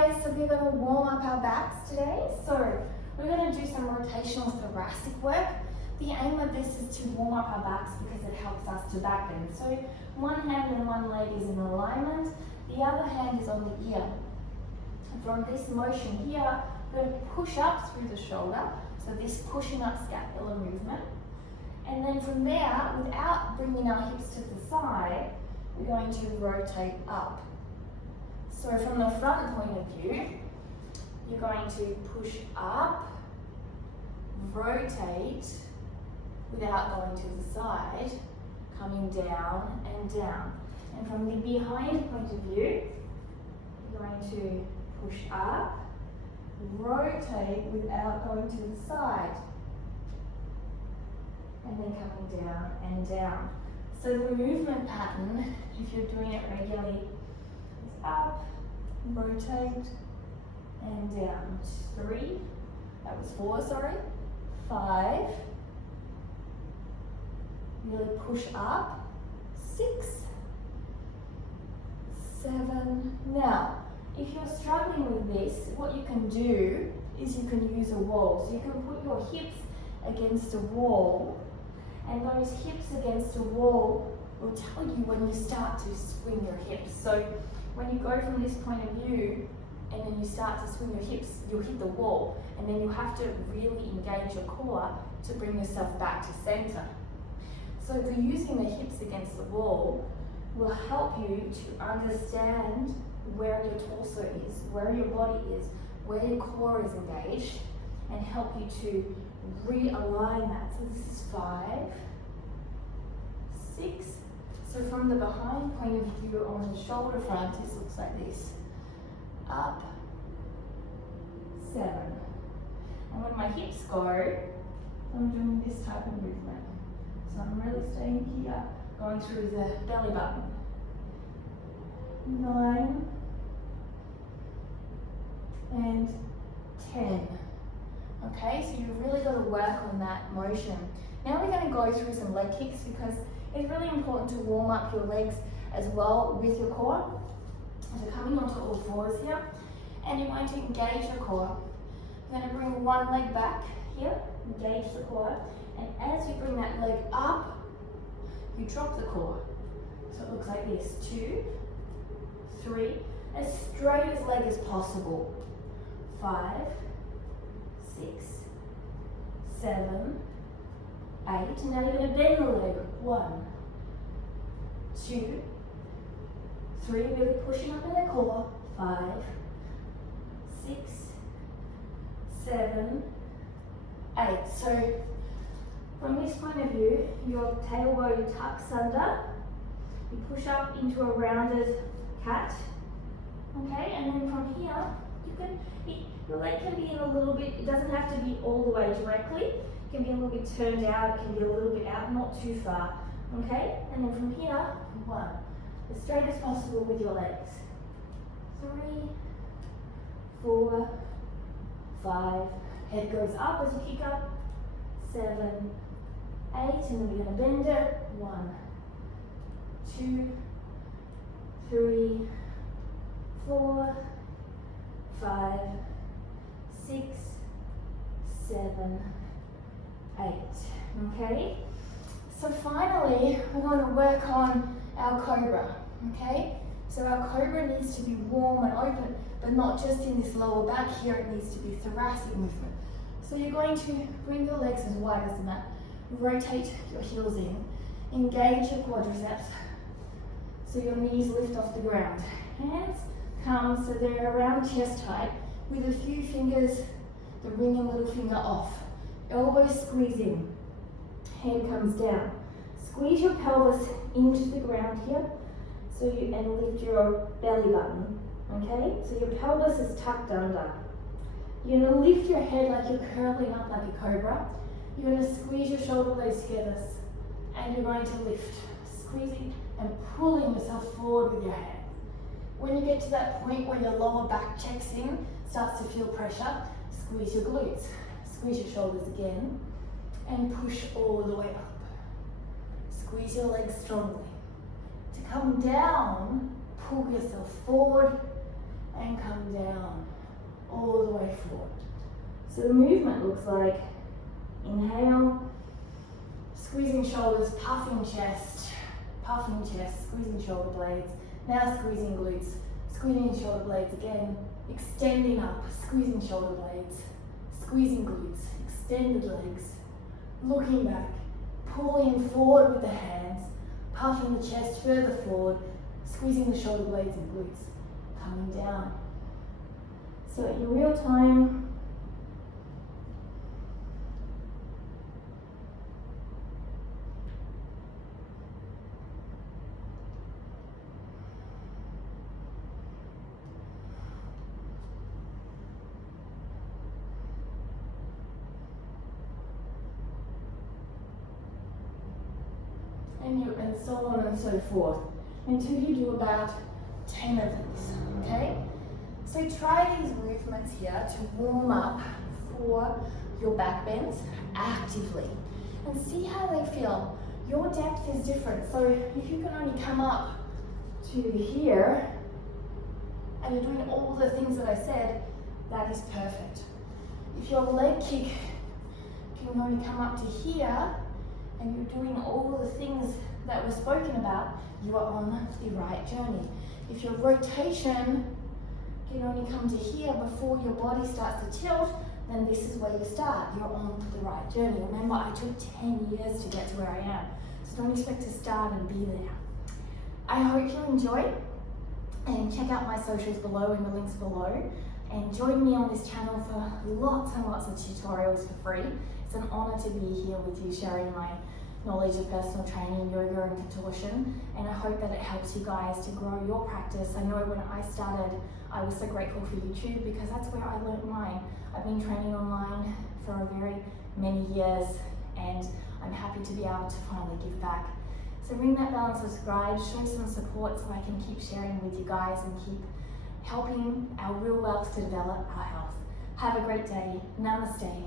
guys, so we're going to warm up our backs today. So we're going to do some rotational thoracic work. The aim of this is to warm up our backs because it helps us to back bend. So one hand and one leg is in alignment, the other hand is on the ear. From this motion here, we're going to push up through the shoulder, so this pushing up scapular movement. And then from there, without bringing our hips to the side, we're going to rotate up. So from the front point of view, you're going to push up, rotate, without going to the side, coming down and down. And from the behind point of view, you're going to push up, rotate without going to the side, and then coming down and down. So the movement pattern, if you're doing it regularly, is up, rotate, and down. 3, that was 4, sorry, 5, really push up, 6, 7. Now, if you're struggling with this, what you can do is you can use a wall. So you can put your hips against a wall, and those hips against a wall will tell you when you start to swing your hips. So when you go from this point of view and then you start to swing your hips, you'll hit the wall, and then you have to really engage your core to bring yourself back to center. So the using the hips against the wall will help you to understand where your torso is, where your body is, where your core is engaged, and help you to realign that. So this is 5, 6. So from the behind point of view on the shoulder front, this looks like this. Up, 7. And when my hips go, I'm doing this type of movement. So I'm really staying here, going through the belly button. 9 and 10. Okay, so you've really got to work on that motion. Now we're going to go through some leg kicks because it's really important to warm up your legs as well with your core. So coming onto all fours here, and you're going to engage your core. You're going to bring one leg back here, engage the core, and as you bring that leg up, you drop the core. So it looks like this, 2, 3, as straight as leg as possible. 5, 6, 7, 8. And now you're going to bend the leg. 1, 2, 3. Really pushing up in the core. 5, 6, 7, 8. So from this point of view, your tailbone tucks under. You push up into a rounded cat. Okay, and then from here, your leg can be in a little bit, it doesn't have to be all the way directly. It can be a little bit turned out, it can be a little bit out, not too far. Okay, and then from here, 1, as straight as possible with your legs. 3, 4, 5, head goes up as you kick up. 7, 8, and then we're going to bend it. 1, 2, 3, 4, 5, 6, 7, 8. Okay? So finally, we're going to work on our cobra. Okay? So our cobra needs to be warm and open, but not just in this lower back here, it needs to be thoracic movement. So you're going to bring your legs as wide as the mat, rotate your heels in, engage your quadriceps, so your knees lift off the ground. Hands come so they're around chest height with a few fingers, the ring and little finger off. Elbows squeeze in, hand comes down. Squeeze your pelvis into the ground here, and lift your belly button. Okay, so your pelvis is tucked under. You're going to lift your head like you're curling up like a cobra. You're going to squeeze your shoulder blades together, and you're going to lift, squeezing and pulling yourself forward with your hand. When you get to that point where your lower back checks in, starts to feel pressure, squeeze your glutes, squeeze your shoulders again, and push all the way up. Squeeze your legs strongly. To come down, pull yourself forward and come down. all the way forward. So the movement looks like inhale, squeezing shoulders, puffing chest, squeezing shoulder blades. Now squeezing glutes, squeezing shoulder blades again, extending up, squeezing shoulder blades, squeezing glutes, extended legs, looking back, pulling forward with the hands, puffing the chest further forward, squeezing the shoulder blades and glutes, coming down. So in real time, and so on and so forth, until you do about 10 of these, okay? So try these movements here to warm up for your back bends actively and see how they feel. Your depth is different, so if you can only come up to here and you're doing all the things that I said, that is perfect. If your leg kick can only come up to here and you're doing all the things that were spoken about, you are on the right journey. If your rotation can only come to here before your body starts to tilt, then this is where you start. You're on the right journey. Remember, I took 10 years to get to where I am. So don't expect to start and be there. I hope you enjoy, and check out my socials below in the links below. And join me on this channel for lots and lots of tutorials for free. It's an honor to be here with you, sharing my knowledge of personal training, yoga and contortion, and I hope that it helps you guys to grow your practice. I know when I started, I was so grateful for YouTube because that's where I learned mine. I've been training online for a very many years, and I'm happy to be able to finally give back. So ring that bell and subscribe, show some support so I can keep sharing with you guys and keep helping our real wealth to develop our health. Have a great day. Namaste.